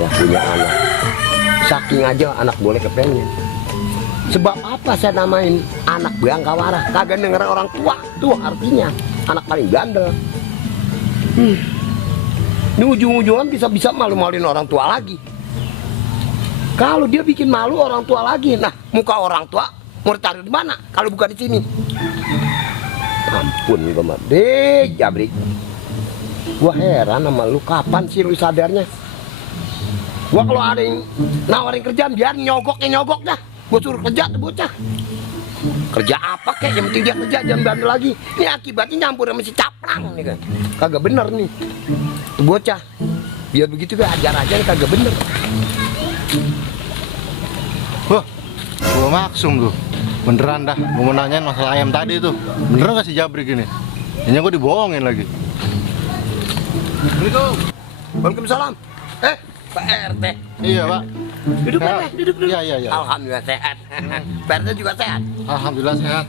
ya punya anak. Saking aja anak boleh kepengen. Sebab apa saya namain anak Bangkawara? Kagak denger orang tua. Tuh artinya anak paling bandel. Ini ujung-ujungan bisa-bisa malu-maluin orang tua lagi. Kalau dia bikin malu orang tua lagi, nah muka orang tua mau ditaruh di mana? Kalau bukan di sini. Ampun gue mah, Jabrik. Gua heran sama lu, kapan sih lu sadarnya? Gua kalau ada yang nawarin kerjaan, biar nyogok dah. Gua suruh kerja tuh bocah. Kerja apa kek, yang penting dia kerja, jangan bandel lagi. Ini akibatnya nyampur sama si caplang nih kan. Kagak bener nih tuh bocah. Biar begitu gak ajar-ajar kagak bener. Wah, gua maksum tuh. Beneran dah, gua mau nanyain masalah ayam tadi tuh. Beneran gak si Jabrik ini? Ini gua dibohongin lagi. Assalamualaikum. Waalaikumsalam. Pak RT. Iya, Pak. Duduk Pak, duduk. Iya. Alhamdulillah sehat. Pak RT juga sehat. Alhamdulillah sehat.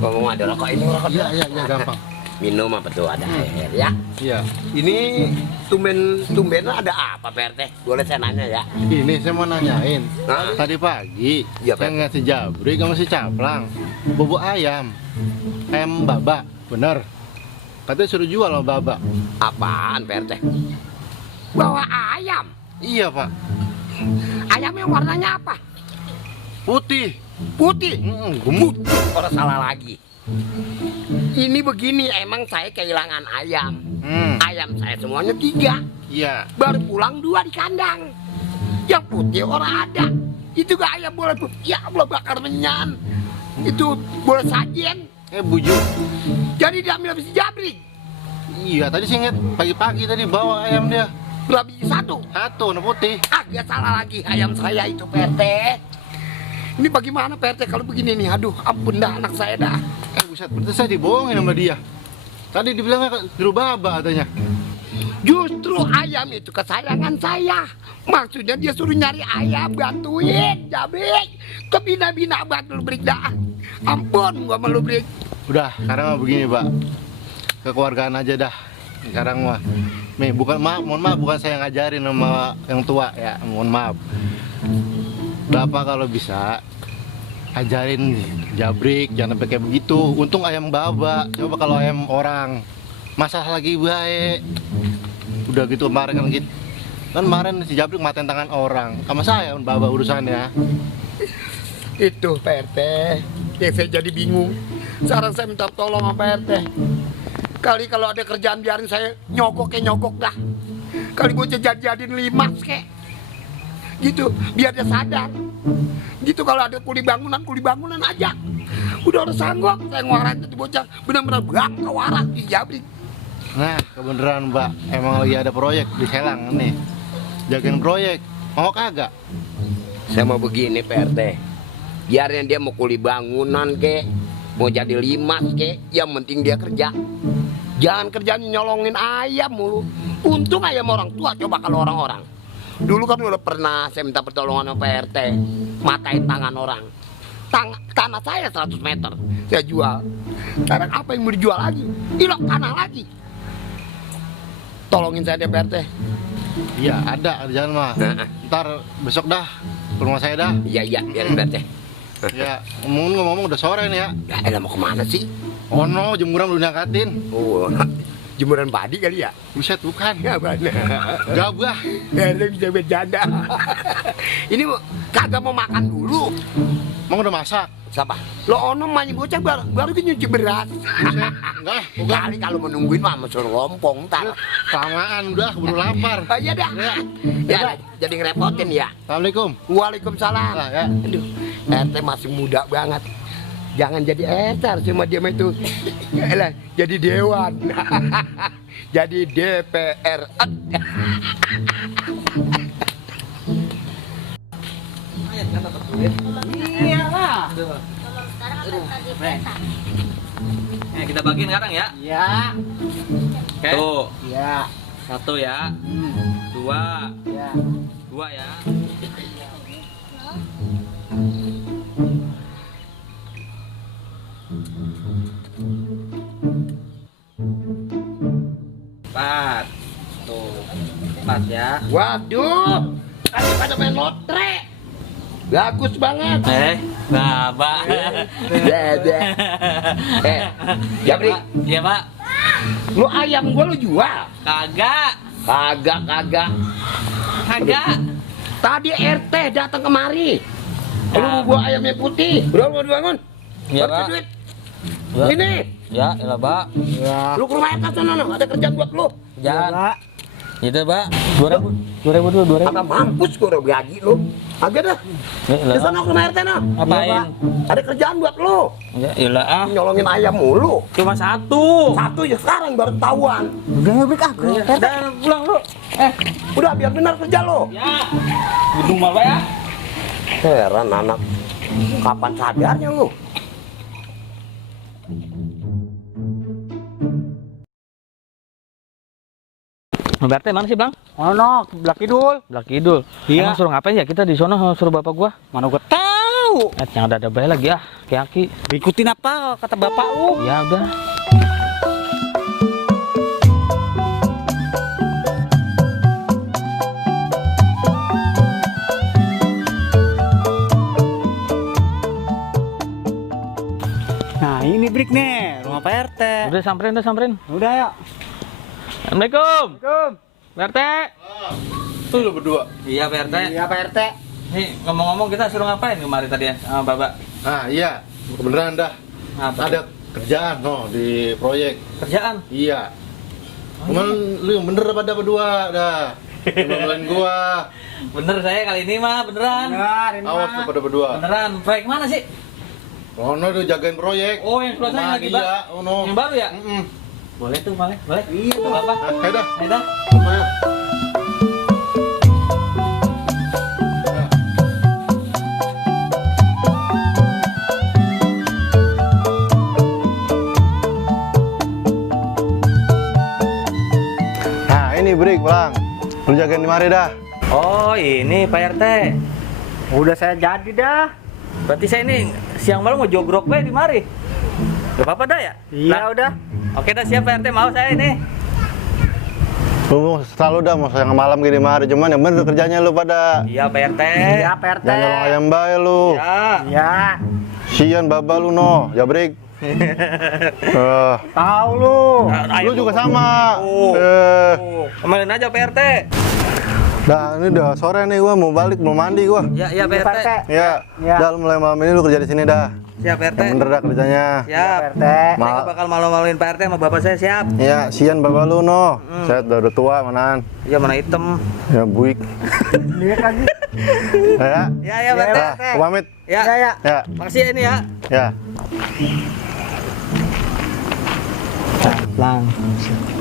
Ngomong ada rokok ini, rokok. Iya, gampang. Minum apa tuh, ada air ya. Iya. Ini tumben ada apa Pak RT? Boleh saya nanya ya? Ini saya mau nanyain. Hah? Tadi pagi Iya, saya Pak. ngasih Jabrik sama si Caplang bubuk ayam baba, bener. Katanya suruh jual sama baba. Apaan Pak RT? Bawa ayam. Iya, Pak. Ayamnya warnanya apa? Putih. Putih. Gemuk. Orang salah lagi. Ini begini, emang saya kehilangan ayam. Ayam saya semuanya 3. Iya. Baru pulang 2 di kandang. Yang putih orang ada. Itu gak ayam boleh, ya Allah bakar menyan. Itu boleh sajen. Bujuk. Jadi diambil habis Jabrik. Iya, tadi saya ingat pagi-pagi tadi bawa ayam dia. Berapa biji? 1. Warna putih. Agak salah lagi ayam saya itu PT. Ini bagaimana PT kalau begini nih? Aduh, ampun dah anak saya dah. Buset, berarti saya dibohongin sama dia. Tadi dibilangnya suruh baba katanya. Justru ayam itu kesayangan saya. Maksudnya dia suruh nyari ayam, bantuin Jabrik. Kebina-bina banget lu Brik dah. Ampun, gua malu Brik. Udah, sekarang mah begini, Pak. Kekeluargaan aja dah. Sekarang mah. Nih, mohon maaf bukan saya ngajarin sama yang tua ya. Mohon maaf. Bapak kalau bisa ajarin Jabrik jangan sampai kayak begitu. Untung ayam baba. Coba kalau ayam orang masalah lagi baik. Udah gitu kemarin kan kemarin si Jabrik matain tangan orang. Sama saya baba urusannya. Itu Pak RT yang saya jadi bingung. Sekarang saya minta tolong sama Pak RT. Kali kalau ada kerjaan biarin saya nyogok dah. Kali gue jadiin 5 kek. Gitu, biar dia sadar. Gitu kalau ada kuli bangunan aja. Udah harus sanggup saya nguarain itu bocah. Benar-benar Bangkawara di Jabrik. Nah, kebenaran Mbak, emang lagi ada proyek di Selang nih. Jagain proyek, mau kagak? Saya mau begini Pak RT. Biarin dia mau kuli bangunan kek, mau jadi 5 kek, yang penting dia kerja. Jangan kerjanya nyolongin ayam mulu. Untung ayam orang tua, coba kalau orang-orang. Dulu kan udah pernah saya minta pertolongan sama Pak RT, matain tangan orang. Tanah saya 100 meter, saya jual. Sekarang apa yang mau dijual lagi? Ilok tanah lagi. Tolongin saya deh Pak RT. Iya, ada kerjaan mah. Ntar besok dah ke rumah saya dah. Iya, biarin Pak RT. Ya, ngomong-ngomong udah sore nih ya. Ya elah mau kemana sih? Oh no, jemuran belum diangkatin. Oh, jemuran padi kali ya? Buset, bukan. Ya bener. Gabah. Ya lu bisa bercanda. Ini kagak mau makan dulu. Emang udah masak? Siapa? Lo ono mah bocah baru nyuci beras. Buset, enggak, bukan. Kali kalau menungguin mah suruh lompong ntar. Kelamaan udah, keburu lapar. Iya dah. Ya, jadi ngerepotin ya. Assalamualaikum. Waalaikumsalam. Nah, ya. Aduh, RT masih muda banget. Jangan jadi etar cuma dia mah itu. Yaelah, jadi dewan. Jadi DPR. Iyalah. Kita bagiin sekarang ya. Ya. Oke. Tuh. Ya. 1 ya. 2. Ya. 2 ya. Empat. Tuh. pas ya. Waduh, pada main lotre. Bagus banget. Bapak. Jabri, Iya, Pak. lu ayam gua lu jual? Kagak. Kagak. Tadi RT datang kemari. Lu gua ayamnya putih. Udah lu bangun. Iya, Pakai Pak. duit. Ya. Ini, Ya, elah, Pak. lu ke rumah RT sana, no. Ada kerjaan buat lu. Jangan. Gitu, Pak. 2000 dulu, 2000. Apa mampus gua udah gaji lu? Agak dah. Di sana ke rumah RT, no. Ngapain? Ada kerjaan buat lu. Ya, elah ah. Nyolongin ayam mulu. Cuma satu. Satu ya sekarang baru ketahuan. Udah ngebrik ah. Udah pulang lu. Udah biar benar kerja lo. Ya. Gedung mal, Pak ya. Heran anak. Kapan sadarnya lu? BRT mana sih, Bang? Ono, Blak Kidul. Blak Kidul. Iya. Emang suruh ngapain ya kita di sono suruh bapak gua? Mana gua tahu. Yang ada bayi lagi ah, Ki. Ikutin apa kata bapak lu? Ya udah. Nah, ini break nih, rumah Pak RT. Udah samperin. Udah ya. Assalamualaikum. Assalamualaikum. BRT. Tuh lu berdua. Iya, BRT. Iya Pak RT. Nih, ngomong-ngomong kita suruh ngapain kemarin tadi ya sama Bapak? Nah, iya. Kebeneran dah. Apa? Ada kerjaan no di proyek. Kerjaan. Iya. Cuman lu yang bener pada berdua dah. Ngomongin gua. Bener saya kali ini mah, beneran. Benar, ini Awas mah. lu pada berdua. Beneran. Proyek mana sih? Rono udah jagain proyek. Oh, yang sebelah sana lagi, Pak. Iya, Rono. Yang baru ya? Boleh tuh, boleh. Iya tuh, Bapak. Ayo dah. Ayo dah. Ayo. Nah, ini break, Bang. Lu jagain di mari dah. Oh, ini Pak RT. Udah saya jadi dah. Berarti saya ini siang malam mau jogrok bae di mari. Gak apa-apa dah ya? Iya Nah, udah. Oke dah, siap Pak RT, mau saya ini. Lu selalu dah mau sayang malam gini mari, cuman yang bener kerjanya lu pada. Iya Pak RT. Iya Pak RT. Jangan nyolong ayam bae lu. Ya. Iya. Sian baba lu no, ya break. Tahu lu. Lu juga sama. Oh. Kemarin aja Pak RT. Nah, ini udah sore nih gua mau balik, mau mandi gua. Ya, iya Pak RT. Ya, Ya. dah mulai malam ini lu kerja di sini dah. Siap Pak RT. Yang bener dah kerjanya. Siap. Pak RT. Saya Ma- nggak bakal malu-maluin Pak RT sama bapak saya, siap. Ya, sian baba lu no. Saya udah tua manan. Iya, mana hitam. Ya buik. Lihat lagi. Ya. Ya, ya Pak RT. Ya, aku pamit. Ya. Ya ya. Ya, Makasih ya ini ya. ya. Lang.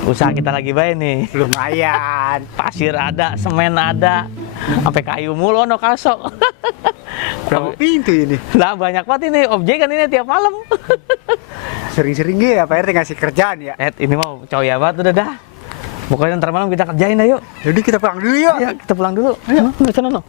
Usaha kita lagi baik nih. Lumayan. Pasir ada, semen ada. Sampai kayu mulu ono kasok. Berapa pintu ini? Lah banyak banget ini objekan ini tiap malam. Sering-sering ya Pak RT ngasih kerjaan ya. Ini mau coy banget udah dah. Pokoknya ntar malam kita kerjain ayo. Jadi kita pulang dulu yuk. Ya, kita pulang dulu. Ayo, ke sana no.